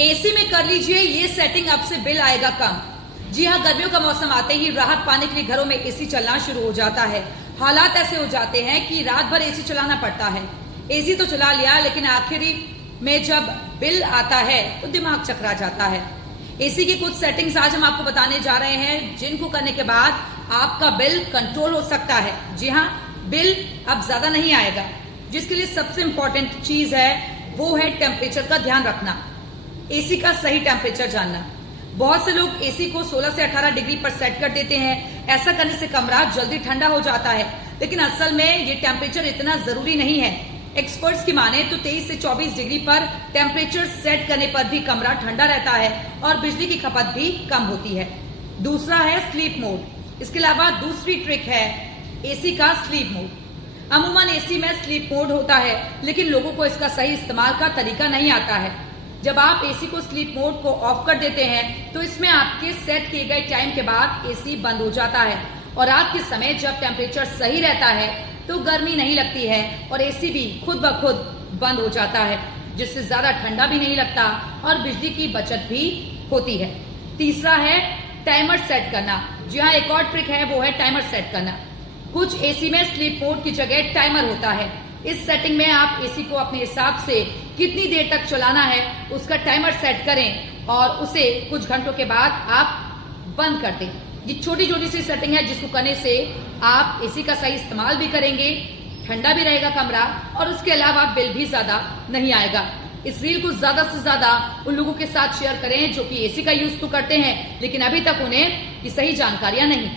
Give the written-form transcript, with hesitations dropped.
AC में कर लीजिए ये सेटिंग, अब से बिल आएगा कम। जी हाँ, गर्मियों का मौसम आते ही राहत पाने के लिए घरों में एसी चलना शुरू हो जाता है। हालात ऐसे हो जाते हैं कि रात भर एसी चलाना पड़ता है। एसी तो चला लिया, लेकिन आखिरी में जब बिल आता है तो दिमाग चकरा जाता है। एसी की कुछ सेटिंग्स आज हम आपको बताने जा रहे हैं, जिनको करने के बाद आपका बिल कंट्रोल हो सकता है। जी हाँ, बिल अब ज्यादा नहीं आएगा। जिसके लिए सबसे इंपॉर्टेंट चीज है वो है टेम्परेचर का ध्यान रखना, एसी का सही टेम्परेचर जानना। बहुत से लोग एसी को 16 से 18 डिग्री पर सेट कर देते हैं। ऐसा करने से कमरा जल्दी ठंडा हो जाता है, लेकिन असल में ये टेम्परेचर इतना जरूरी नहीं है। एक्सपर्ट्स की माने तो 23 से 24 डिग्री पर टेम्परेचर सेट करने पर भी कमरा ठंडा रहता है और बिजली की खपत भी कम होती है। दूसरा है स्लीप मोड। इसके अलावा दूसरी ट्रिक है एसी का स्लीप मोड। अमूमन एसी में स्लीप मोड होता है, लेकिन लोगों को इसका सही इस्तेमाल का तरीका नहीं आता है। जब आप एसी को स्लीप मोड को ऑफ कर देते हैं तो इसमें आपके सेट किए गए टाइम के बाद एसी बंद हो जाता है और रात के समय जब टेम्परेचर सही रहता है तो गर्मी नहीं लगती है और एसी भी खुद ब खुद बंद हो जाता है, जिससे ज्यादा ठंडा भी नहीं लगता और बिजली की बचत भी होती है। तीसरा है टाइमर सेट करना। जी हाँ, एक और ट्रिक है, वो है टाइमर सेट करना। कुछ एसी में स्लीप मोड की जगह टाइमर होता है। इस सेटिंग में आप एसी को अपने हिसाब से कितनी देर तक चलाना है उसका टाइमर सेट करें और उसे कुछ घंटों के बाद आप बंद कर दें। ये छोटी छोटी सी सेटिंग है, जिसको करने से आप एसी का सही इस्तेमाल भी करेंगे, ठंडा भी रहेगा कमरा और उसके अलावा बिल भी ज्यादा नहीं आएगा। इस रील को ज्यादा से ज्यादा उन लोगों के साथ शेयर करें जो कि एसी का यूज तो करते हैं, लेकिन अभी तक उन्हें ये सही जानकारियां नहीं।